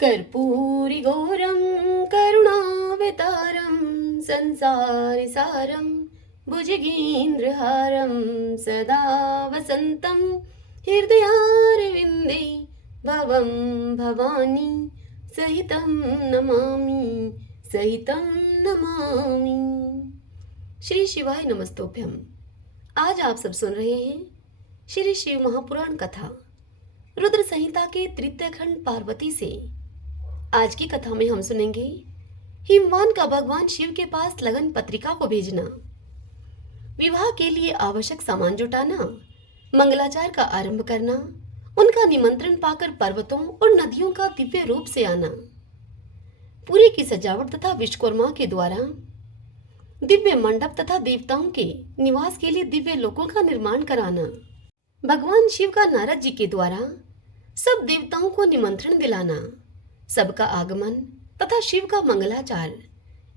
कर्पूरिघोरं करुणावतारं संसारसारं भुजगेन्द्रहारं सदा वसन्तं हृदयारविन्दे भवं भवानी सहितं नमामि सहितं नमामि। श्री शिवाय नमस्तोभ्यम। आज आप सब सुन रहे हैं श्री शिव महापुराण कथा रुद्र संहिता के तृतीय खंड पार्वती से। आज की कथा में हम सुनेंगे हिमवान का भगवान शिव के पास लगन पत्रिका को भेजना, विवाह के लिए आवश्यक सामान जुटाना, मंगलाचार का आरंभ करना, उनका निमंत्रण पाकर पर्वतों और नदियों का दिव्य रूप से आना, पुरी की सजावट तथा विश्वकर्मा के द्वारा दिव्य मंडप तथा देवताओं के निवास के लिए दिव्य लोकों का निर्माण कराना, भगवान शिव का नारद जी के द्वारा सब देवताओं को निमंत्रण दिलाना, सबका आगमन तथा शिव का मंगलाचार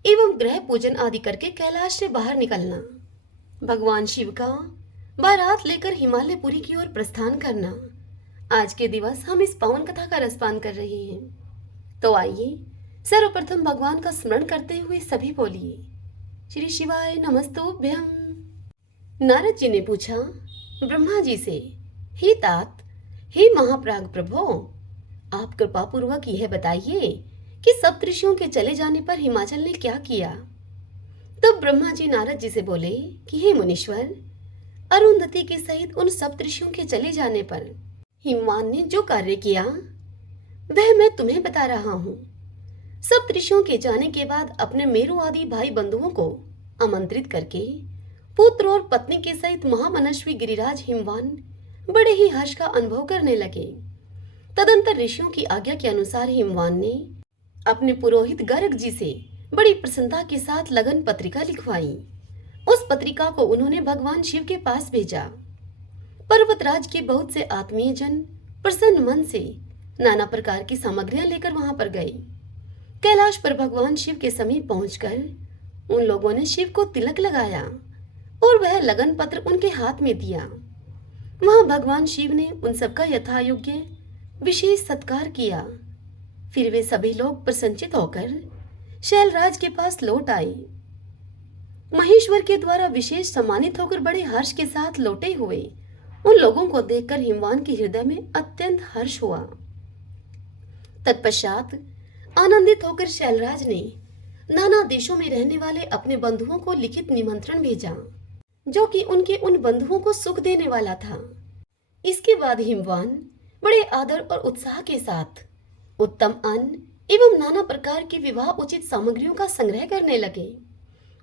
एवं ग्रह पूजन आदि करके कैलाश से बाहर निकलना, भगवान शिव का बारात लेकर हिमालयपुरी की ओर प्रस्थान करना। आज के दिवस हम इस पावन कथा का रसपान कर रहे हैं। तो आइए सर्वप्रथम भगवान का स्मरण करते हुए सभी बोलिए श्री शिवाय नमस्तुभ्यम। नारद जी ने पूछा ब्रह्मा जी से, हे तात, हे महाप्राग प्रभो, आप कृपा पूर्वक यह बताइए कि सप्तऋषियों के चले जाने पर हिमाचल ने क्या किया। तब ब्रह्मा जी नारद जी से बोले कि हे मुनीश्वर, अरुंधति के सहित उन सप्तऋषियों के चले जाने पर हिमवान ने जो कार्य किया वह मैं तुम्हें बता रहा हूँ। सप्तऋषियों के जाने के बाद अपने मेरु आदि भाई बंधुओं को आमंत्रित करके पुत्र और पत्नी के सहित महामनस्वी गिरिराज हिमवान बड़े ही हर्ष का अनुभव करने लगे। तदंतर ऋषियों की आज्ञा के अनुसार हिमवान ने अपने पुरोहित गर्ग जी से बड़ी प्रसन्नता के साथ लगन पत्रिका लिखवाई। उस पत्रिका को उन्होंने भगवान शिव के पास भेजा। पर्वतराज के बहुत से आत्मीय जन प्रसन्न मन से नाना प्रकार की सामग्रियां लेकर वहां पर गए। कैलाश पर भगवान शिव के समीप पहुंचकर उन लोगों ने शिव को तिलक लगाया और वह लगन पत्र उनके हाथ में दिया। वहां भगवान शिव ने उन सबका यथायोग्य विशेष सत्कार किया। फिर वे सभी लोग प्रसन्नचित होकर शैलराज के पास लौट आए। महेश्वर के द्वारा विशेष सम्मानित होकर बड़े हर्ष के साथ लौटे हुए उन लोगों को देखकर हिमवान के हृदय में अत्यंत हर्ष हुआ। तत्पश्चात आनंदित होकर शैलराज ने नाना देशों में रहने वाले अपने बंधुओं को लिखित निमंत्रण भेजा, जो कि उनके उन बंधुओं को सुख देने वाला था। इसके बाद हिमवान बड़े आदर और उत्साह के साथ उत्तम अन्न एवं नाना प्रकार की विवाह उचित सामग्रियों का संग्रह करने लगे।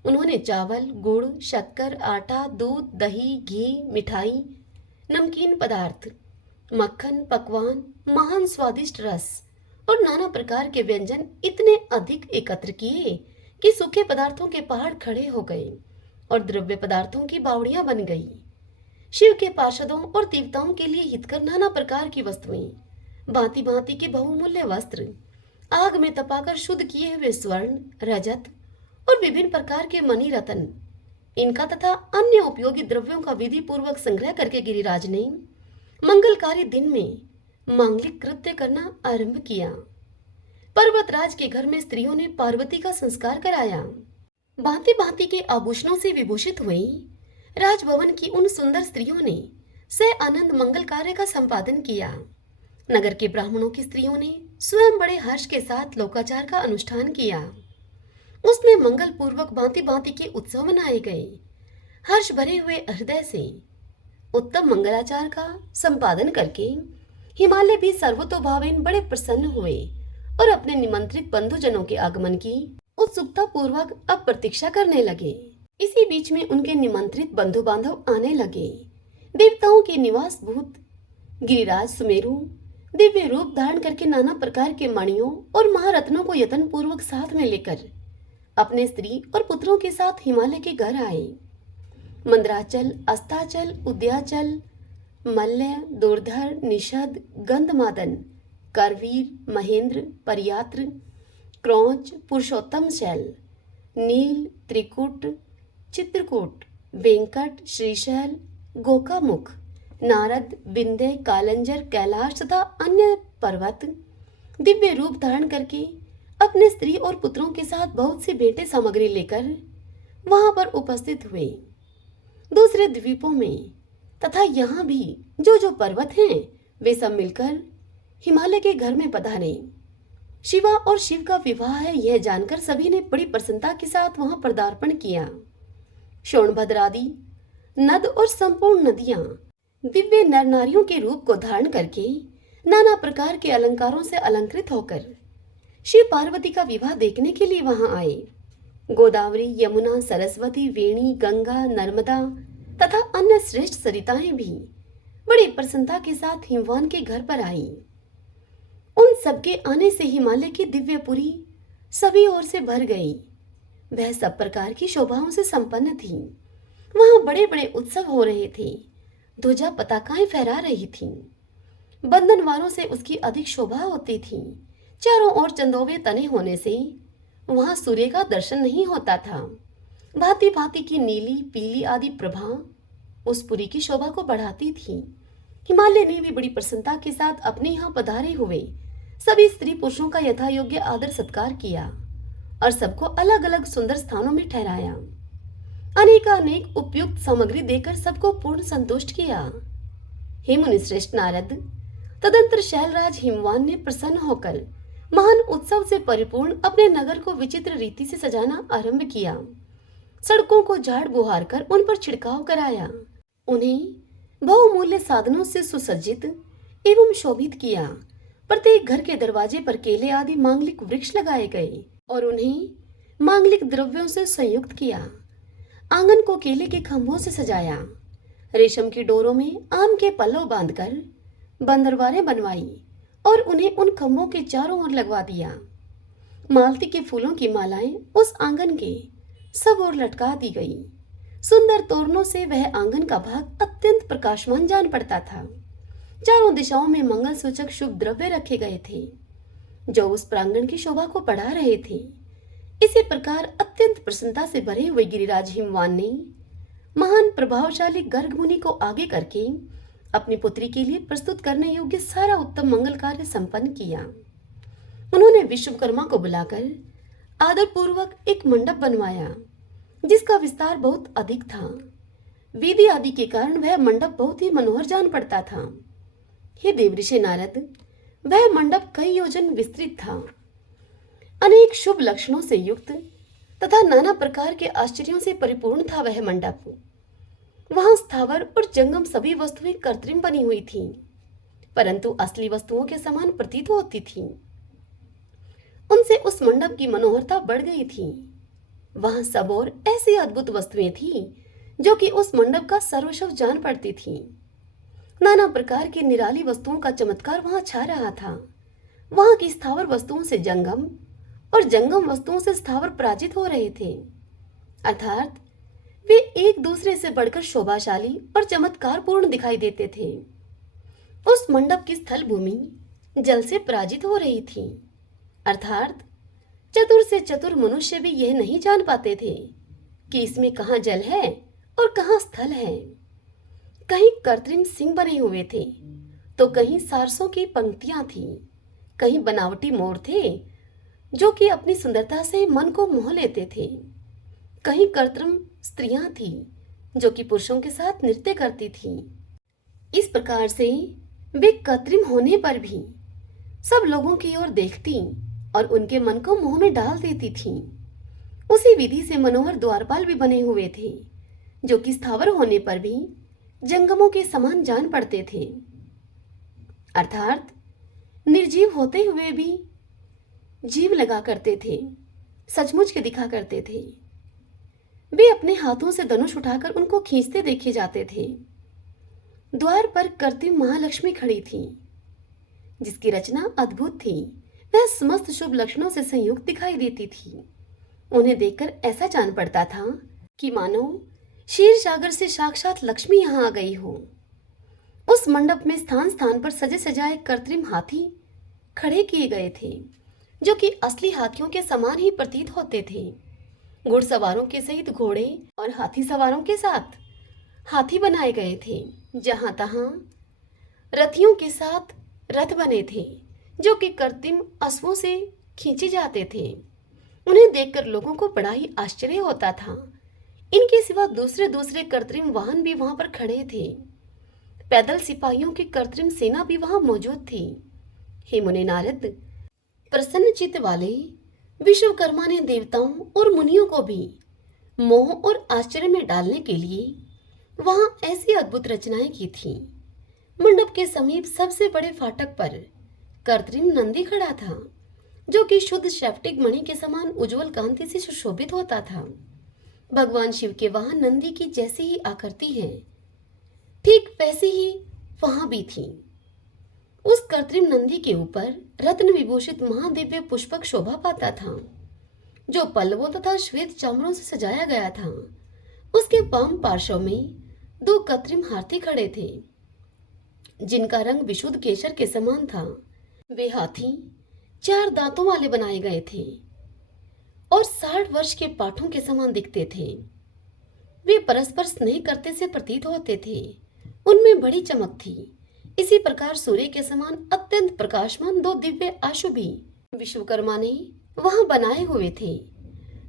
उन्होंने चावल, गुड़, शक्कर, आटा, दूध, दही, घी, मिठाई, नमकीन पदार्थ, मक्खन, पकवान, महान स्वादिष्ट रस और नाना प्रकार के व्यंजन इतने अधिक एकत्र किए कि सूखे पदार्थों के पहाड़ खड़े हो गए और द्रव्य पदार्थों की बावड़ियां बन गई। शिव के पार्षदों और देवताओं के लिए हितकर नाना प्रकार की वस्तुएं, भांति भांति के बहुमूल्य वस्त्र, आग में तपाकर शुद्ध किए हुए स्वर्ण, रजत और विभिन्न प्रकार के मणि रत्न, इनका तथा अन्य उपयोगी द्रव्यों का विधि पूर्वक संग्रह करके गिरिराज ने मंगलकारी दिन में मांगलिक कृत्य करना आरंभ किया। पर्वतराज के घर में स्त्रियों ने पार्वती का संस्कार कराया। भांति भांति के आभूषणों से विभूषित हुई राजभवन की उन सुंदर स्त्रियों ने से आनंद मंगल कार्य का संपादन किया। नगर के ब्राह्मणों की स्त्रियों ने स्वयं बड़े हर्ष के साथ लोकाचार का अनुष्ठान किया। उसमें मंगल पूर्वक भांति भांति के उत्सव मनाए गए। हर्ष भरे हुए हृदय से उत्तम मंगलाचार का संपादन करके हिमालय भी सर्वतोभावेन बड़े प्रसन्न हुए और अपने निमंत्रित बंधुजनों के आगमन की उत्सुकता पूर्वक अब प्रतीक्षा करने लगे। इसी बीच में उनके निमंत्रित बंधु बांधव आने लगे। देवताओं के निवास भूत गिरिराज सुमेरु दिव्य रूप धारण करके नाना प्रकार के मणियों और महारत्नों को यत्न पूर्वक साथ में लेकर अपने स्त्री और पुत्रों के साथ हिमालय के घर आए। मंदराचल, अस्ताचल, उद्याचल, मल्य, दुर्धर, निषद, गंधमादन, करवीर, महेंद्र, परियात्र, क्रौंच, पुरुषोत्तम शैल, नील, त्रिकुट, चित्रकूट, वेंकट, श्रीशैल, गोकामुख, नारद, विंध्य, कालंजर, कैलाश तथा अन्य पर्वत दिव्य रूप धारण करके अपने स्त्री और पुत्रों के साथ बहुत सी भेंटें सामग्री लेकर वहां पर उपस्थित हुए। दूसरे द्वीपों में तथा यहाँ भी जो जो पर्वत हैं वे सब मिलकर हिमालय के घर में पधारे। शिवा और शिव का विवाह है यह जानकर सभी ने बड़ी प्रसन्नता के साथ वहां पदार्पण किया। शोणभद्र आदि नद और संपूर्ण नदियां दिव्य नर नारियों के रूप को धारण करके नाना प्रकार के अलंकारों से अलंकृत होकर शिव पार्वती का विवाह देखने के लिए वहां आए। गोदावरी, यमुना, सरस्वती, वेणी, गंगा, नर्मदा तथा अन्य श्रेष्ठ सरिताएं भी बड़ी प्रसन्नता के साथ हिमवान के घर पर आई। उन सबके आने से हिमालय की दिव्यपुरी सभी ओर से भर गई। वह सब प्रकार की शोभाओं से संपन्न थी। वहां बड़े बड़े उत्सव हो रहे थे। ध्वजा पताकाएं फहरा रही थीं। बंधनवारों से उसकी अधिक शोभा होती थी। चारों ओर चंदोवे तने होने से वहां सूर्य का दर्शन नहीं होता था। भांति भांति की नीली, पीली आदि प्रभा उस पुरी की शोभा को बढ़ाती थी। हिमालय ने भी बड़ी प्रसन्नता के साथ अपने यहाँ पधारे हुए सभी स्त्री पुरुषों का यथा योग्य आदर सत्कार किया और सबको अलग अलग सुंदर स्थानों में ठहराया। अनेकानेक उपयुक्त सामग्री देकर सबको पूर्ण संतुष्ट किया। हे मुनिश्रेष्ठ नारद, तदंतर शैलराज हिमवान ने प्रसन्न होकर महान उत्सव से परिपूर्ण अपने नगर को विचित्र रीति से सजाना आरंभ किया। सड़कों को झाड़ बुहार कर उन पर छिड़काव कराया। उन्हें बहुमूल्य साधनों से सुसज्जित एवं शोभित किया। प्रत्येक घर के दरवाजे पर केले आदि मांगलिक वृक्ष लगाए गए और उन्हें मांगलिक द्रव्यों से संयुक्त किया। आंगन को केले के खंभों से सजाया। रेशम की डोरों में आम के पल्लव बांधकर बंदरवारें बनवाई और उन्हें उन खंभों के चारों ओर लगवा दिया। मालती के फूलों की मालाएं उस आंगन के सब ओर लटका दी गई। सुंदर तोरणों से वह आंगन का भाग अत्यंत प्रकाशमान जान पड़ता था। चारों दिशाओं में मंगल सूचक शुभ द्रव्य रखे गए थे जो उस प्रांगण की शोभा को बढ़ा रहे थे। इसी प्रकार अत्यंत प्रसन्नता से भरे हुए गिरिराज हिमवान ने महान प्रभावशाली गर्ग मुनि को आगे करके अपनी पुत्री के लिए प्रस्तुत करने योग्य सारा उत्तम मंगल कार्य संपन्न किया। उन्होंने विश्वकर्मा को बुलाकर आदर पूर्वक एक मंडप बनवाया जिसका विस्तार बहुत अधिक था। विधि आदि के कारण वह मंडप बहुत ही मनोहर जान पड़ता था। हे देवऋषि नारद, वह मंडप कई योजन विस्तृत था। अनेक शुभ लक्षणों से युक्त तथा नाना प्रकार के आश्चर्यों से परिपूर्ण था वह मंडप। वहां स्थावर और जंगम सभी वस्तुएं कृत्रिम बनी हुई थीं, परंतु असली वस्तुओं के समान प्रतीत होती थीं। उनसे उस मंडप की मनोहरता बढ़ गई थी। वहां सब और ऐसी अद्भुत वस्तुएं थीं जो कि उस मंडप का सर्वस्व जान पड़ती थीं। नाना प्रकार की निराली वस्तुओं का चमत्कार वहां छा रहा था। वहां की स्थावर वस्तुओं से जंगम और जंगम वस्तुओं से स्थावर पराजित हो रहे थे, अर्थात वे एक दूसरे से बढ़कर शोभाशाली और चमत्कारपूर्ण दिखाई देते थे। उस मंडप की स्थल भूमि जल से पराजित हो रही थी, अर्थात चतुर से चतुर मनुष्य भी यह नहीं जान पाते थे कि इसमें कहाँ जल है और कहाँ स्थल है। कहीं कृत्रिम सिंह बने हुए थे तो कहीं सारसों की पंक्तियां थी, कहीं बनावटी मोर थे जो कि अपनी सुंदरता से मन को मोह लेते थे, कहीं कृत्रिम स्त्रियां थी जो कि पुरुषों के साथ नृत्य करती थीं। इस प्रकार से वे कृत्रिम होने पर भी सब लोगों की ओर देखती और उनके मन को मोह में डाल देती थीं। उसी विधि से मनोहर द्वारपाल भी बने हुए थे जो कि स्थावर होने पर भी जंगमों के समान जान पड़ते थे, अर्थात निर्जीव होते हुए भी जीव लगा करते थे, सचमुच के दिखा करते थे। वे अपने हाथों से धनुष उठाकर उनको खींचते देखे जाते थे। द्वार पर कृत्रिम महालक्ष्मी खड़ी थी जिसकी रचना अद्भुत थी। वह समस्त शुभ लक्षणों से संयुक्त दिखाई देती थी। उन्हें देखकर ऐसा जान पड़ता था कि मानो क्षीर सागर से साक्षात लक्ष्मी यहाँ आ गई हो। उस मंडप में स्थान स्थान पर सजे सजाए कृत्रिम हाथी खड़े किए गए थे जो कि असली हाथियों के समान ही प्रतीत होते थे। घुड़सवारों के सहित घोड़े और हाथी सवारों के साथ हाथी बनाए गए थे। जहां तहां रथियों के साथ रथ बने थे जो कि कृत्रिम अश्वों से खींचे जाते थे। उन्हें देखकर लोगों को बड़ा ही आश्चर्य होता था। इनके सिवा दूसरे दूसरे कृत्रिम वाहन भी वहां पर खड़े थे। पैदल सिपाहियों की कृत्रिम सेना भी वहां मौजूद थी। हे मुनि नारद, प्रसन्न चित्त वाले विश्वकर्मा ने देवताओं और मुनियों को भी मोह और आश्चर्य में डालने के लिए वहां ऐसी अद्भुत रचनाएं की थी। मंडप के समीप सबसे बड़े फाटक पर कृत्रिम नंदी खड़ा था, जो कि शुद्ध शैफ्टिक मणि के समान उज्जवल कांति से सुशोभित होता था। भगवान शिव के वहां नंदी की जैसी ही आकृति है, ठीक वैसी ही वहां भी थी। उस कृत्रिम नंदी के ऊपर रत्न विभूषित महादिव्य पुष्पक शोभा पाता था, जो पल्लवों तथा श्वेत चामरों से सजाया गया था। उसके वाम पार्श्व में दो कृत्रिम हाथी खड़े थे, जिनका रंग विशुद्ध केसर के समान था। वे हाथी 4 दांतों वाले बनाए गए थे और 60 वर्ष के पाठों के समान दिखते थे। वे परस्पर स्नेह करते से प्रतीत होते थे। उनमें बड़ी चमक थी। इसी प्रकार सूर्य के समान अत्यंत प्रकाशमान 2 दिव्य आशु भी विश्वकर्मा ने वहां बनाए हुए थे,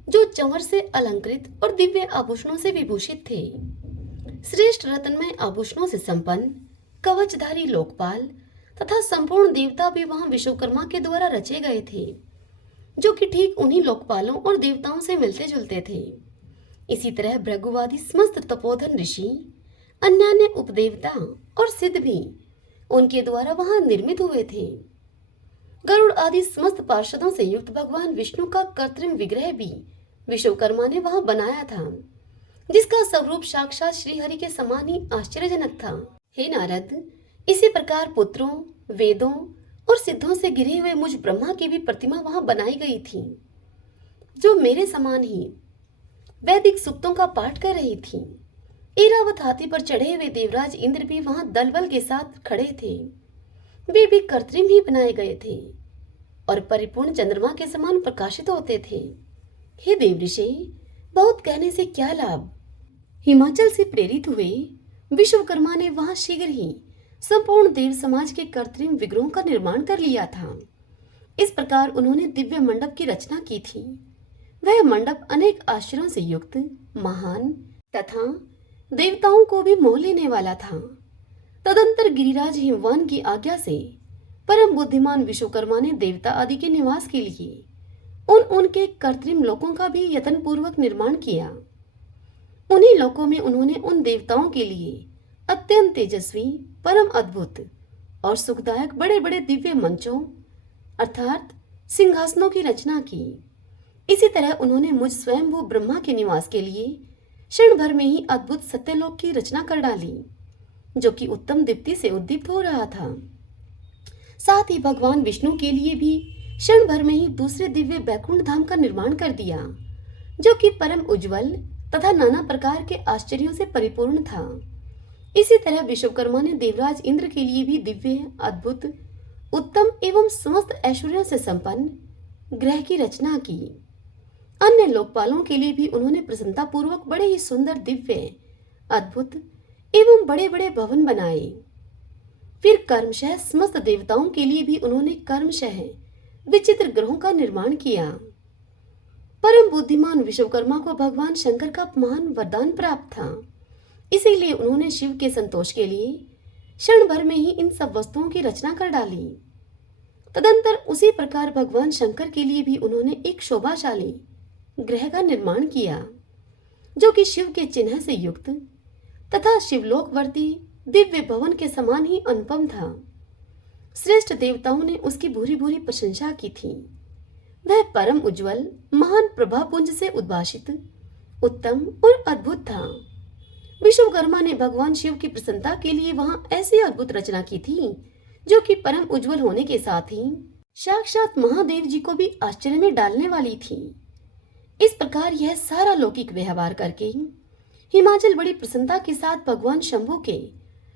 जो चंवर से अलंकृत और दिव्य आभूषणों से विभूषित थे। श्रेष्ठ रत्नमय आभूषणों से संपन्न कवचधारी लोकपाल तथा संपूर्ण देवता भी वहां विश्वकर्मा के द्वारा रचे गए थे, जो कि ठीक उन्हीं लोकपालों और देवताओं से मिलते जुलते थे। इसी तरह भृगुवादी समस्त तपोधन ऋषि, अन्यान्य उपदेवता और सिद्ध भी उनके द्वारा वहां निर्मित हुए थे। गरुड़ आदि समस्त पार्षदों से युक्त भगवान विष्णु का कृत्रिम विग्रह भी विश्वकर्मा ने वहां बनाया था, जिसका स्वरूप साक्षात श्रीहरि के समान ही आश्चर्यजनक था। हे नारद, इसी प्रकार पुत्रों, वेदों और सिद्धों से घिरे हुए मुझ ब्रह्मा की भी प्रतिमा वहां बनाई गई थी, जो मेरे समान ही वैदिक सूक्तों का पाठ कर रही थी। ऐरावत हाथी पर चढ़े हुए देवराज इंद्र भी वहां दलबल के साथ खड़े थे। वे भी कृत्रिम ही बनाए गए थे और परिपूर्ण चंद्रमा के समान प्रकाशित होते थे। हे देवऋषि, बहुत कहने से क्या लाभ। हिमाचल से प्रेरित हुए विश्वकर्मा ने वहां शीघ्र ही संपूर्ण देव समाज के कृत्रिम विग्रहों का निर्माण कर लिया था। इस प्रकार उन्होंने दिव्य मंडप की रचना की थी। वह मंडप अनेक आश्चर्यों से युक्त, महान तथा देवताओं को भी मोह लेने वाला था। तदंतर गिरिराज हिमवान की आज्ञा से परम बुद्धिमान विश्वकर्मा ने देवता आदि के निवास के लिए उनके कृत्रिम लोकों का भी यत्न पूर्वक निर्माण किया। उन्हीं लोकों में उन्होंने उन देवताओं के लिए अत्यंत तेजस्वी, परम अद्भुत और सुखदायक बड़े बड़े दिव्य मंचों अर्थात सिंहासनों की रचना की। इसी तरह उन्होंने मुझ स्वयंभू ब्रह्मा के निवास के लिए क्षण भर में ही अद्भुत सत्यलोक की रचना कर डाली, जो कि उत्तम दीप्ति से उद्दीप्त हो रहा था। साथ ही भगवान विष्णु के लिए भी क्षण भर में ही दूसरे दिव्य बैकुंठ धाम का निर्माण कर दिया, जो कि परम उज्जवल तथा नाना प्रकार के आश्चर्यों से परिपूर्ण था। इसी तरह विश्वकर्मा ने देवराज इंद्र के लिए भी दिव्य, अद्भुत, उत्तम एवं समस्त ऐश्वर्यों से संपन्न ग्रह की रचना की। अन्य लोकपालों के लिए भी उन्होंने प्रसन्नता पूर्वक बड़े ही सुंदर, दिव्य, अद्भुत एवं बड़े बड़े भवन बनाए। फिर कर्मशः समस्त देवताओं के लिए भी उन्होंने कर्मशः विचित्र ग्रहों का निर्माण किया। परम बुद्धिमान विश्वकर्मा को भगवान शंकर का महान वरदान प्राप्त था। इसीलिए उन्होंने शिव के संतोष के लिए क्षण भर में ही इन सब वस्तुओं की रचना कर डाली। तदंतर उसी प्रकार भगवान शंकर के लिए भी उन्होंने एक शोभाशाली ग्रह का निर्माण किया, जो कि शिव के चिन्ह से युक्त तथा शिवलोकवर्ती दिव्य भवन के समान ही अनुपम था। श्रेष्ठ देवताओं ने उसकी भूरी भूरी प्रशंसा की थी। वह परम उज्जवल, महान प्रभापुंज से उद्भाषित, उत्तम और अद्भुत था। विश्वकर्मा ने भगवान शिव की प्रसन्नता के लिए वहां ऐसी अद्भुत रचना की थी, जो कि परम उज्जवल होने के साथ ही साक्षात महादेव जी को भी आश्चर्य में डालने वाली थी। इस प्रकार यह सारा लौकिक व्यवहार करके हिमाचल बड़ी प्रसन्नता के साथ भगवान शंभु के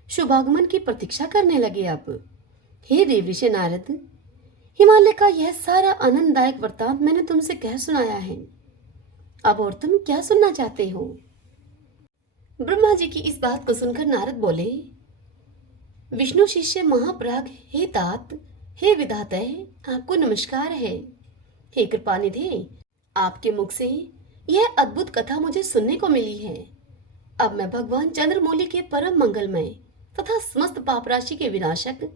शुभागमन की प्रतीक्षा करने लगे। अब हे देवऋषि नारद, हिमालय का यह सारा आनंददायक वृत्तांत मैंने तुमसे कह सुनाया है। अब और तुम क्या सुनना चाहते हो? ब्रह्मा जी की इस बात को सुनकर नारद बोले, विष्णु शिष्य महाप्राग, हे तात, हे विधाता, आपको नमस्कार है। हे कृपानिधि, आपके मुख से यह अद्भुत कथा मुझे सुनने को मिली है। अब मैं भगवान चंद्रमौली के परम मंगलमय तथा समस्त पाप राशि के विनाशक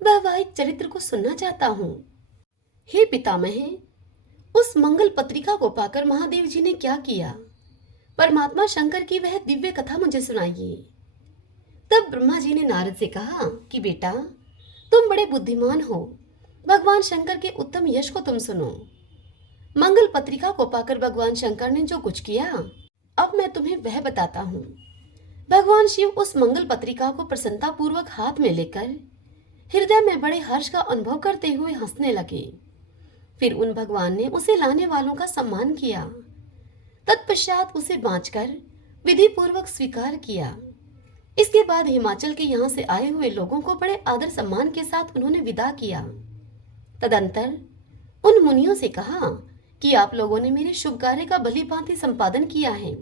वैवाहिक चरित्र को सुनना चाहता हूँ। हे पितामह, उस मंगल पत्रिका को पाकर महादेव जी ने क्या किया, परमात्मा शंकर की वह दिव्य कथा मुझे सुनाइए। तब ब्रह्मा जी ने नारद से कहा कि बेटा, तुम बड़े बुद्धिमान हो, भगवान शंकर के उत्तम यश को तुम सुनो। मंगल पत्रिका को पाकर भगवान शंकर ने जो कुछ किया, अब मैं तुम्हें वह बताता हूँ। भगवान शिव उस मंगल पत्रिका को प्रसन्नता पूर्वक हाथ में लेकर हृदय में बड़े हर्ष का अनुभव करते हुए हंसने लगे। फिर उन भगवान ने उसे लाने वालों का सम्मान किया। तत्पश्चात उसे बांचकर विधि पूर्वक स्वीकार किया। इसके बाद हिमाचल के यहाँ से आए हुए लोगों को बड़े आदर सम्मान के साथ उन्होंने विदा किया। तदंतर उन मुनियों से कहा कि आप लोगों ने मेरे शुभ कार्य का भली भांति संपादन किया है।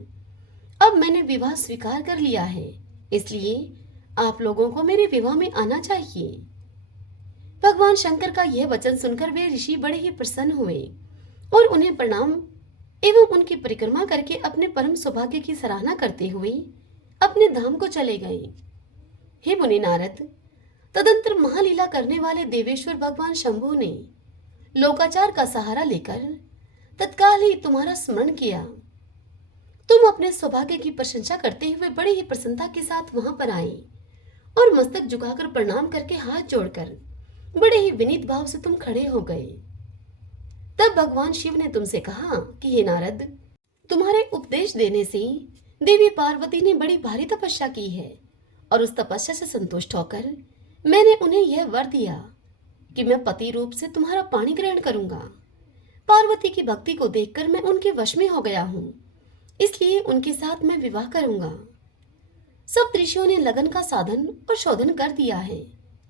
अब मैंने विवाह स्वीकार कर लिया है, इसलिए आप लोगों को मेरे विवाह में आना चाहिए। भगवान शंकर का यह वचन सुनकर वे ऋषि बड़े ही प्रसन्न हुए और उन्हें प्रणाम एवं उनकी परिक्रमा करके अपने परम सौभाग्य की सराहना करते हुए अपने धाम को चले गए। हे मुनि नारद, तदंतर महालीला करने वाले देवेश्वर भगवान शंभु ने लोकाचार का सहारा लेकर तत्काल ही तुम्हारा स्मरण किया। तुम अपने सौभाग्य की प्रशंसा करते हुए बड़ी ही प्रसन्नता के साथ वहां पर आए और मस्तक झुकाकर प्रणाम करके हाथ जोड़कर बड़े ही विनीत भाव से तुम खड़े हो गए। तब भगवान शिव ने तुमसे कहा कि हे नारद, तुम्हारे उपदेश देने से देवी पार्वती ने बड़ी भारी तपस्या की है और उस तपस्या से संतुष्ट होकर मैंने उन्हें यह वर दिया कि मैं पति रूप से तुम्हारा पाणी ग्रहण करूंगा। पार्वती की भक्ति को देखकर मैं उनके वश में हो गया हूं, इसलिए उनके साथ मैं विवाह करूंगा। सब ऋषियों ने लगन का साधन और शोधन कर दिया है,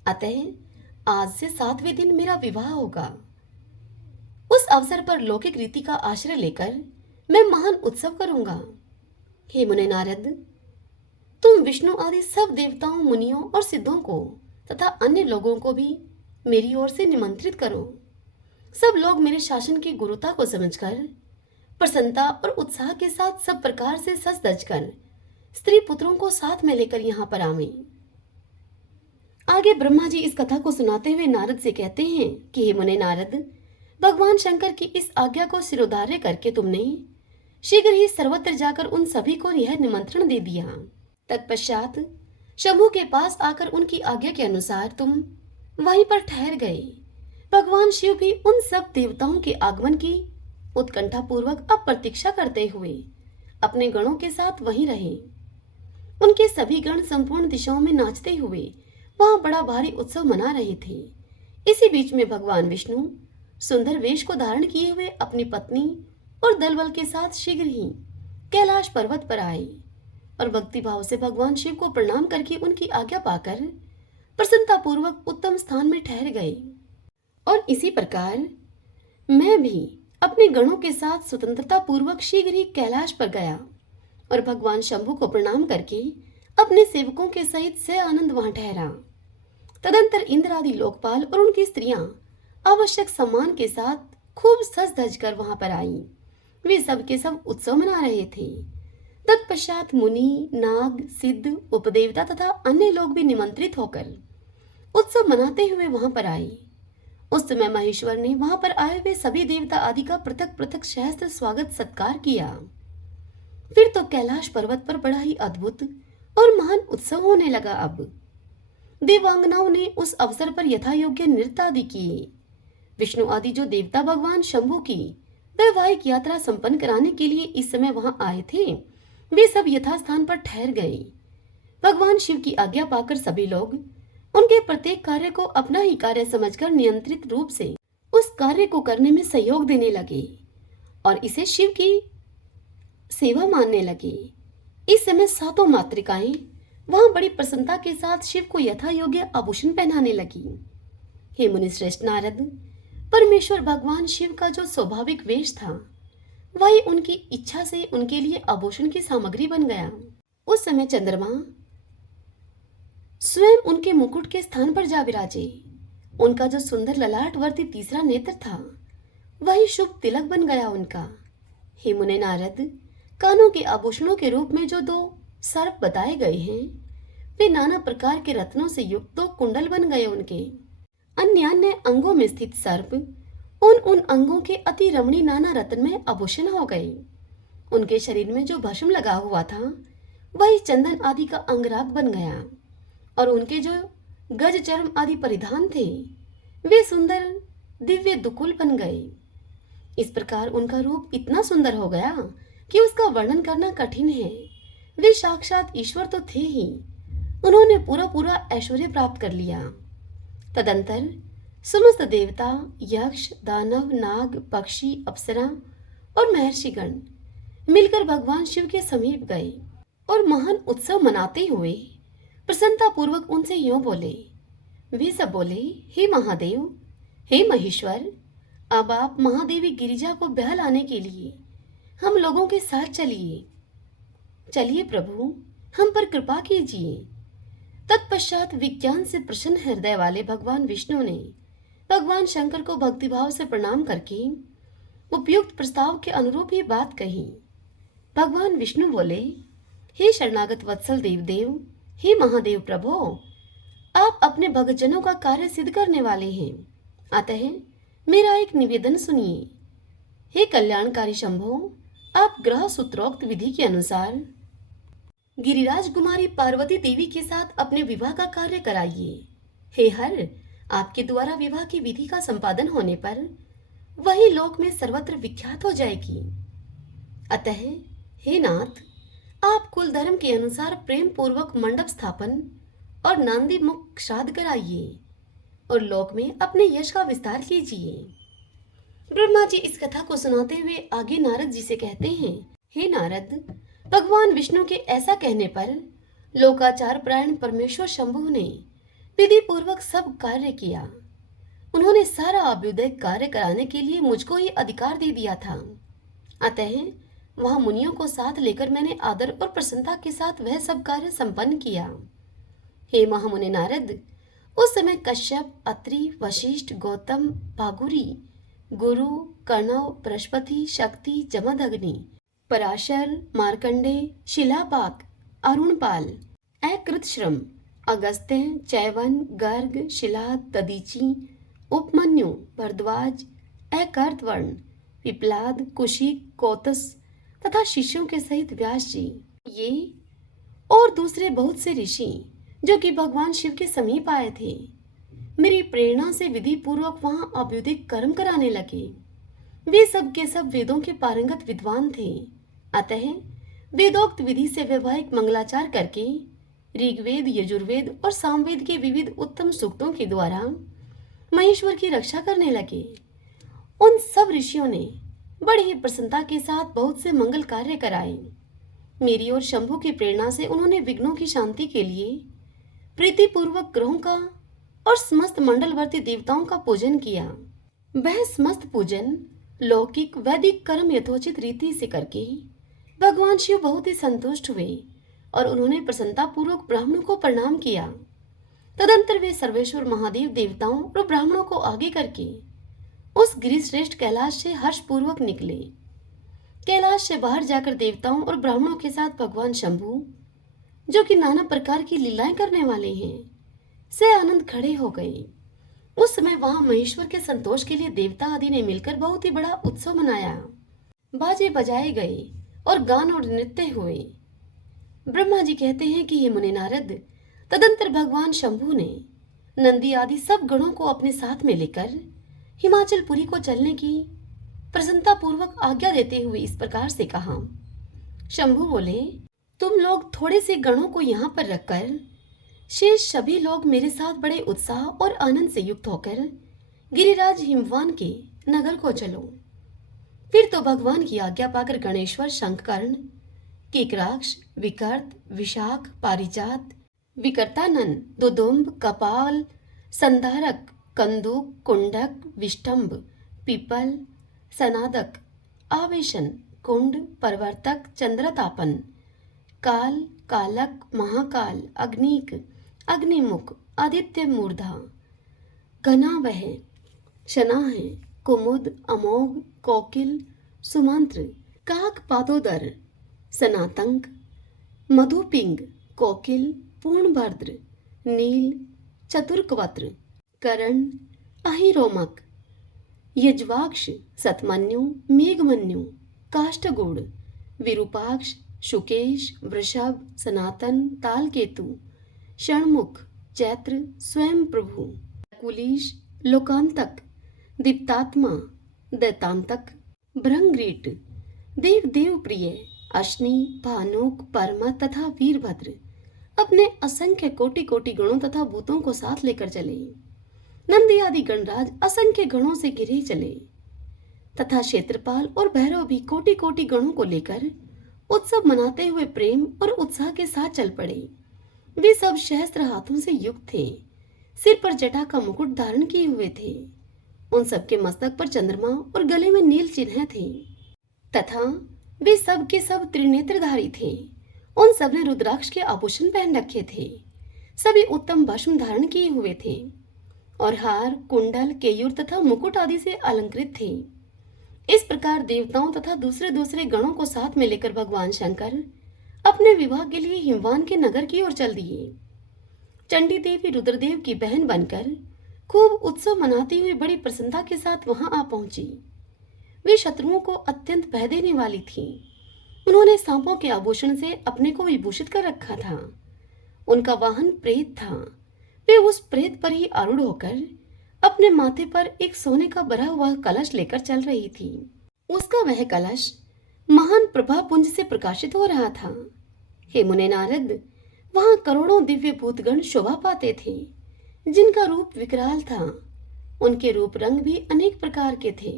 अतः आज से 7वें दिन मेरा विवाह होगा। उस अवसर पर लौकिक रीति का आश्रय लेकर मैं महान उत्सव करूंगा। हे मुने नारद, तुम विष्णु आदि सब देवताओं, मुनियों और सिद्धों को तथा अन्य लोगों को भी मेरी ओर से निमंत्रित करो। सब लोग मेरे शासन की गुरुता को समझकर प्रसन्नता और उत्साह के साथ सब प्रकार से सज धज कर स्त्री पुत्रों को साथ में लेकर यहाँ पर आवे। आगे ब्रह्मा जी इस कथा को सुनाते हुए नारद से कहते हैं कि हे मुने नारद, भगवान शंकर की इस आज्ञा को सिरोधार्य करके तुमने शीघ्र ही सर्वत्र जाकर उन सभी को यह निमंत्रण दे दिया। तत्पश्चात शंभु के पास आकर उनकी आज्ञा के अनुसार तुम वहीं पर ठहर गए। भगवान शिव भी उन सब देवताओं के आगमन की उत्कंठा पूर्वक अब प्रतीक्षा करते हुए अपने गणों के साथ वहीं रहे। उनके सभी गण संपूर्ण दिशाओं में नाचते हुए वहां बड़ा भारी उत्सव मना रहे थे। इसी बीच में भगवान विष्णु सुंदर वेश को धारण किए हुए अपनी पत्नी और दलबल के साथ शीघ्र ही कैलाश पर्वत पर आए और भक्ति भाव से भगवान शिव को प्रणाम करके उनकी आज्ञा पाकर प्रसन्नता पूर्वक उत्तम स्थान में ठहर गए। और इसी प्रकार मैं भी अपने गणों के साथ स्वतंत्रता पूर्वक शीघ्र ही कैलाश पर गया और भगवान शंभु को प्रणाम करके अपने सेवकों के सहित से आनंद वहां ठहरा। तदंतर इंद्र आदि लोकपाल और उनकी स्त्रियां आवश्यक सम्मान के साथ खूब सज धज कर वहां पर आई। वे सब के सब उत्सव मना रहे थे। तत्पश्चात मुनि, नाग, सिद्ध, उपदेवता तथा अन्य लोग भी निमंत्रित होकर उत्सव मनाते हुए वहां पर आए। उस समय महेश्वर ने वहां पर आए हुए सभी देवता आदि का पृथक पृथक सहस्त्र स्वागत सत्कार किया। फिर तो कैलाश पर्वत पर बड़ा ही अद्भुत और महान उत्सव होने लगा। अब देवांगनाओं ने उस अवसर पर यथा योग्य नृत्य आदि किए। विष्णु आदि जो देवता भगवान शंभु की वैवाहिक यात्रा संपन्न कराने के लिए इस समय वहां आए थे, वे सब यथास्थान पर ठहर गए। भगवान शिव की आज्ञा पाकर सभी लोग उनके प्रत्येक कार्य को अपना ही कार्य समझकर नियंत्रित रूप से उस कार्य को करने में सहयोग देने लगे और इसे शिव की सेवा मानने लगे। इस समय सातों मातृकाएं वहां बड़ी प्रसन्नता के साथ शिव को यथा योग्य आभूषण पहनाने लगी। हे मुनि श्रेष्ठ नारद, परमेश्वर भगवान शिव का जो स्वाभाविक वेश था वही उनकी इच्छा से उनके लिए आभूषण की सामग्री बन गया। उस समय चंद्रमा स्वयं उनके मुकुट के स्थान पर जा विराजे उनका जो सुंदर ललाटवर्ती तीसरा नेत्र था वही शुभ तिलक बन गया उनका। हे मुने नारद, कानों के आभूषणों के रूप में जो दो सर्प बताए गए हैं वे नाना प्रकार के रत्नों से युक्त दो कुंडल बन गए उनके। अन्य अन्य अंगों में स्थित सर्प उन अंगों के अति रमणीय नाना रत्नमय आभूषण हो गए। उनके शरीर में जो भस्म लगा हुआ था वही चंदन आदि का अंगराग बन गया और उनके जो गज चर्म आदि परिधान थे वे सुंदर दिव्य दुकुल बन गए। इस प्रकार उनका रूप इतना सुंदर हो गया कि उसका वर्णन करना कठिन है। वे साक्षात ईश्वर तो थे ही, उन्होंने पूरा पूरा ऐश्वर्य प्राप्त कर लिया। तदंतर समस्त देवता, यक्ष, दानव, नाग, पक्षी, अप्सरा और महर्षिगण मिलकर भगवान शिव के समीप गए और महान उत्सव मनाते हुए प्रसन्नता पूर्वक उनसे यूं बोले। वे सब बोले, हे महादेव, हे महेश्वर, अब आप महादेवी गिरिजा को ब्याह लाने के लिए हम लोगों के साथ चलिए। चलिए प्रभु, हम पर कृपा कीजिए। तत्पश्चात विज्ञान से प्रसन्न हृदय वाले भगवान विष्णु ने भगवान शंकर को भक्तिभाव से प्रणाम करके उपयुक्त प्रस्ताव के अनुरूप ये बात कही। भगवान विष्णु बोले, हे शरणागत वत्सल देवदेव, हे महादेव प्रभो, आप अपने भक्तजनों का कार्य सिद्ध करने वाले हैं, अतः मेरा एक निवेदन सुनिए। हे कल्याणकारी शंभो, आप ग्रह सूत्रोक्त विधि के अनुसार गिरिराज कुमारी पार्वती देवी के साथ अपने विवाह का कार्य कराइए। हे हर, आपके द्वारा विवाह की विधि का संपादन होने पर वही लोक में सर्वत्र विख्यात हो जाएगी। अतः हे नाथ, आप कुल धर्म के अनुसार प्रेम पूर्वक मंडप स्थापन और नांदी मुख श्राद्ध कराइए और लोक में अपने यश का विस्तार कीजिए। ब्रह्मा जी इस कथा को सुनाते हुए आगे नारद जी से कहते हैं, हे नारद, भगवान विष्णु के ऐसा कहने पर लोकाचार परायण परमेश्वर शंभु ने विधि पूर्वक सब कार्य किया। उन्होंने सारा अभ्युदय कार्य कराने के लिए मुझको ही अधिकार दे दिया था। अतः वहां मुनियों को साथ लेकर मैंने आदर और प्रसन्नता के साथ वह सब कार्य संपन्न किया। हे महामुनि नारद, उस समय कश्यप, अत्रि, वशिष्ठ, गौतम, भागुरी, गुरु, कणव, बृहस्पति, शक्ति, जमदग्नि, पराशर, मार्कंडे, शिलापाक, अरुणपाल, कृतश्रम, अगस्त्य, चैवन, गर्ग, शिला, ददीची, उपमन्यु, भरद्वाज, कर्तवर्ण, पिपलाद, कुशिक, कौतस तथा शिष्यों के सहित व्यास जी, ये और दूसरे बहुत से ऋषि जो कि भगवान शिव के समीप आए थे, मेरी प्रेरणा से विधि पूर्वक वहां अभ्युदिक कर्म कराने लगे। वे सब के सब वेदों के पारंगत विद्वान थे। अतः वेदोक्त विधि से वैवाहिक मंगलाचार करके ऋग्वेद, यजुर्वेद और सामवेद के विविध उत्तम सूक्तों के द्वारा महेश्वर की रक्षा करने लगे। उन सब ऋषियों ने बड़ी ही प्रसन्नता के साथ बहुत से मंगल कार्य कराए। मेरी और शंभु की प्रेरणा से उन्होंने विघ्नों की शांति के लिए प्रीतिपूर्वक ग्रहों का और समस्त मंडलवर्ती देवताओं का पूजन किया। वह समस्त पूजन लौकिक वैदिक कर्म यथोचित रीति से करके भगवान शिव बहुत ही संतुष्ट हुए और उन्होंने प्रसन्नता पूर्वक ब्राह्मणों को प्रणाम किया। तदंतर वे सर्वेश्वर महादेव देवताओं और ब्राह्मणों को आगे करके उस गिरिश्रेष्ठ कैलाश से हर्षपूर्वक निकले। कैलाश से बाहर जाकर देवताओं और ब्राह्मणों के साथ भगवान शंभु, जो कि नाना प्रकार की लीलाएं करने वाले हैं, से आनंद खड़े हो गए। उस समय वहां महेश्वर के संतोष के लिए देवता आदि ने मिलकर बहुत ही बड़ा उत्सव मनाया। बाजे बजाए गए और गान और नृत्य हुए। ब्रह्मा जी कहते हैं कि हे मुनि नारद, तदंतर भगवान शंभु ने नंदी आदि सब गणों को अपने साथ में लेकर हिमाचलपुरी को चलने की प्रसन्नता पूर्वक आज्ञा देते हुए इस प्रकार से कहा। शंभु बोले, तुम लोग थोड़े से गणों को यहाँ पर रखकर शेष सभी लोग मेरे साथ बड़े उत्साह और आनंद से युक्त होकर गिरिराज हिमवान के नगर को चलो। फिर तो भगवान की आज्ञा पाकर गणेश्वर, शंखकर्ण, केकराक्ष, विकर्त, विशाख, पारिजात, विकर्तानन, दुदुम्ब, कपाल, संधारक, कंदुक, कुंडक, विष्टम्भ, पीपल, सनादक, आवेशन, कुंड, परवर्तक, चंद्रतापन, काल, कालक, महाकाल, अग्निक, अग्निमुख, आदित्य मूर्धा, घना वह, शना है, कुमुद, अमोघ, कोकिल, सुमंत्र, काक पादोदर, सनातंक, मधुपिंग, कोकिल, पूर्णभद्र, नील, चतुर्कवत्र, करण, अहिरोमक, यज्वाक्ष, सतमन्यु, मेघमन्यु, काष्ठगुड़, विरूपाक्ष, शुकेश, वृषभ, सनातन, तालकेतु, षणमुख, चैत्र, स्वयं प्रभु, कुलीश, लोकांतक, दीप्तात्मा, दैतांतक, भृंगरीट, देव देव प्रिय, अश्नि, भानुक, परमा तथा वीरभद्र अपने असंख्य कोटि कोटि गणों तथा भूतों को साथ लेकर चले। नंदी आदि गणराज असंख्य गणों से घिरे चले तथा क्षेत्रपाल और भैरव भी कोटि कोटि गणों को लेकर उत्सव मनाते हुए प्रेम और उत्साह के साथ चल पड़े। वे सब सहस्त्र हाथों से युक्त थे, सिर पर जटा का मुकुट धारण किए हुए थे। उन सबके मस्तक पर चंद्रमा और गले में नील चिन्ह थे तथा वे सब के सब त्रिनेत्रधारी थे। उन सब ने रुद्राक्ष के आभूषण पहन रखे थे। सभी उत्तम भस्म धारण किए हुए थे और हार, कुंडल, केयूर तथा मुकुट आदि से अलंकृत थे। इस प्रकार देवताओं तथा दूसरे दूसरे गणों को साथ में लेकर भगवान शंकर अपने विवाह के लिए हिमवान के नगर की ओर चल दिए। चंडी देवी रुद्रदेव की बहन बनकर खूब उत्सव मनाती हुई बड़ी प्रसन्नता के साथ वहां आ पहुंची। वे शत्रुओं को अत्यंत भय देने वाली थी। उन्होंने सांपों के आभूषण से अपने को विभूषित कर रखा था। उनका वाहन प्रेत था। वे उस प्रेत पर ही आरूढ़ होकर अपने माथे पर एक सोने का भरा हुआ कलश लेकर चल रही थी। उसका वह कलश महान प्रभा पुंज से प्रकाशित हो रहा था। हे मुने नारद, वहां करोड़ों दिव्य भूतगण शोभा पाते थे, जिनका रूप विकराल था। उनके रूप रंग भी अनेक प्रकार के थे।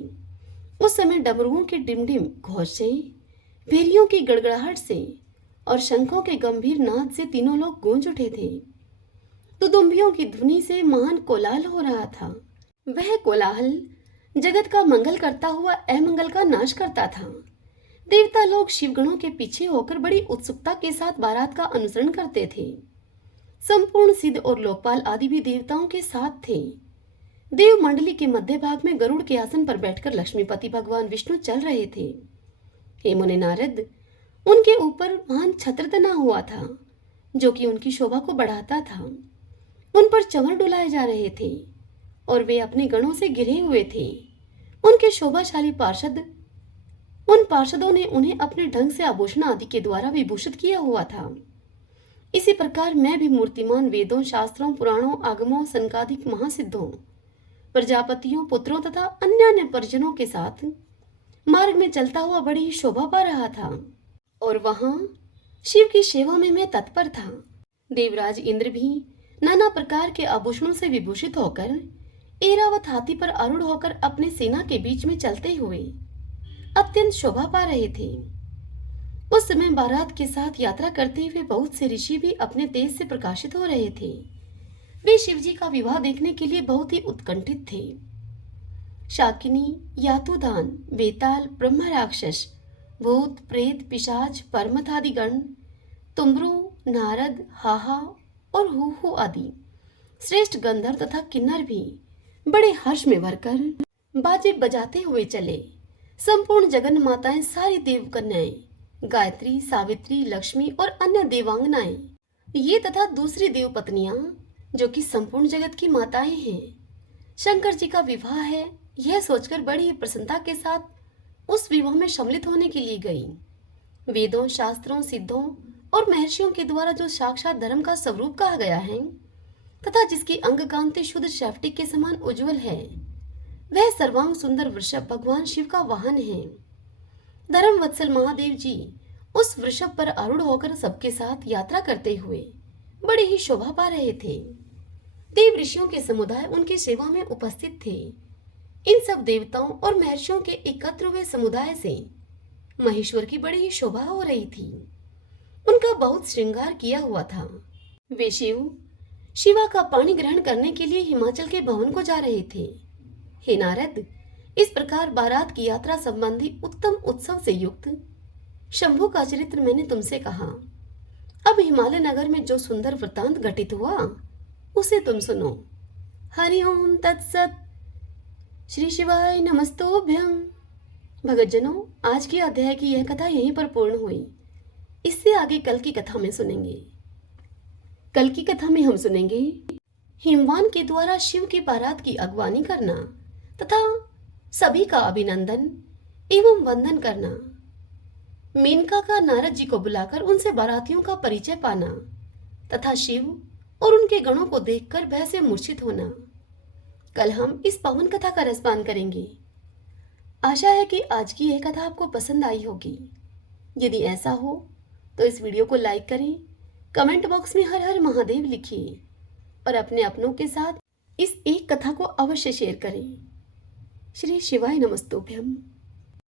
उस समय डमरुओं के डिमडिम घोष से, भेरियों की गड़गड़ाहट से और शंखों के गंभीर नाद से तीनों लोग गूंज उठे थे। दुदुम्बियों की ध्वनि से महान कोलाहल हो रहा था। वह कोलाहल जगत का मंगल करता हुआ अमंगल का नाश करता था। देवता लोग शिवगणों के पीछे होकर बड़ी उत्सुकता के साथ बारात का अनुसरण करते थे। संपूर्ण सिद्ध और लोकपाल आदि भी देवताओं के साथ थे। देव मंडली के मध्य भाग में गरुड़ के आसन पर बैठकर लक्ष्मीपति भगवान विष्णु चल रहे थे। हे मुने नारद, उनके ऊपर महान छत्र तना हुआ था, जो कि उनकी शोभा को बढ़ाता था। उन पर चंवर डुलाए जा रहे थे और वे अपने गणों से घिरे हुए थे। उनके शोभाशाली उन पार्षदों ने उन्हें अपने ढंग से आभूषण आदि के द्वारा विभूषित किया हुआ था। इसी प्रकार मैं भी मूर्तिमान वेदों, शास्त्रों, पुराणों, आगमों, संकादिक महासिद्धों, प्रजापतियों, पुत्रों तथा अन्य परिजनों के साथ मार्ग में चलता हुआ बड़ी ही शोभा पा रहा था। और वहां शिव की सेवा में मैं तत्पर था। देवराज इंद्र भी नाना प्रकार के आभूषणों से विभूषित होकर ऐरावत हाथी पर आरूढ़ होकर अपने सेना के बीच में चलते हुए अत्यंत शोभा पा रहे थे। उस समय बारात के साथ यात्रा करते हुए बहुत से ऋषि भी अपने तेज से प्रकाशित हो रहे थे। वे शिवजी का विवाह देखने के लिए बहुत ही उत्कंठित थे। शाकिनी, यातुदान, बेताल, ब्रह्म राक्षस, भूत, प्रेत, पिशाच, परमथ आदि गण, तुम्ब्रू, नारद, हाहा और हूहू आदि श्रेष्ठ गंधर्व तथा किन्नर भी बड़े हर्ष में भरकर बाजे बजाते हुए चले। संपूर्ण जगन माताएं, सारी देव कन्याएं, गायत्री, सावित्री, लक्ष्मी और अन्य देवांगनाएं, ये तथा दूसरी देव पत्नियां जो कि संपूर्ण जगत की माताएं हैं, शंकर जी का विवाह है, यह सोचकर बड़ी ही प्रसन्नता के साथ उस विवाह में सम्मिलित होने के लिए गई। वेदों, शास्त्रों, सिद्धों और महर्षियों के द्वारा जो साक्षात धर्म का स्वरूप कहा गया है तथा जिसकी अंग कांति शुद्ध शैफ्टिक के समान उज्जवल है, वह सर्वांग सुंदर वृषभ भगवान शिव का वाहन है। धर्म वत्सल महादेव जी उस वृषभ पर आरूढ़ होकर सबके साथ यात्रा करते हुए बड़ी ही शोभा पा रहे थे। देव ऋषियों के समुदाय उनकी सेवा में उपस्थित थे। इन सब देवताओं और महर्षियों के एकत्र हुए समुदाय से महेश्वर की बड़ी ही शोभा हो रही थी। उनका बहुत श्रृंगार किया हुआ था। वे शिवा का पानी ग्रहण करने के लिए हिमाचल के भवन को जा रहे थे। हे नारद, इस प्रकार बारात की यात्रा संबंधी उत्तम उत्सव से युक्त शंभु का चरित्र मैंने तुमसे कहा। अब हिमालय नगर में जो सुंदर वृतांत घटित हुआ उसे तुम सुनो। हरि ओम तत्सत। श्री शिवाय नमस्तोभ्यम। भगतजनों, आज की अध्याय की यह कथा यहीं पर पूर्ण हुई। इससे आगे कल की कथा में सुनेंगे। कल की कथा में हम सुनेंगे हिमवान के द्वारा शिव की बारात की अगवानी करना तथा सभी का अभिनंदन एवं वंदन करना, मेनका का नारद जी को बुलाकर उनसे बारातियों का परिचय पाना तथा शिव और उनके गणों को देखकर भय से मूर्छित होना। कल हम इस पावन कथा का रसपान करेंगे। आशा है कि आज की यह कथा आपको पसंद आई होगी। यदि ऐसा हो तो इस वीडियो को लाइक करें, कमेंट बॉक्स में हर हर महादेव लिखिए और अपने अपनों के साथ इस एक कथा को अवश्य शेयर करें। श्री शिवाय नमस्तोभ्यम।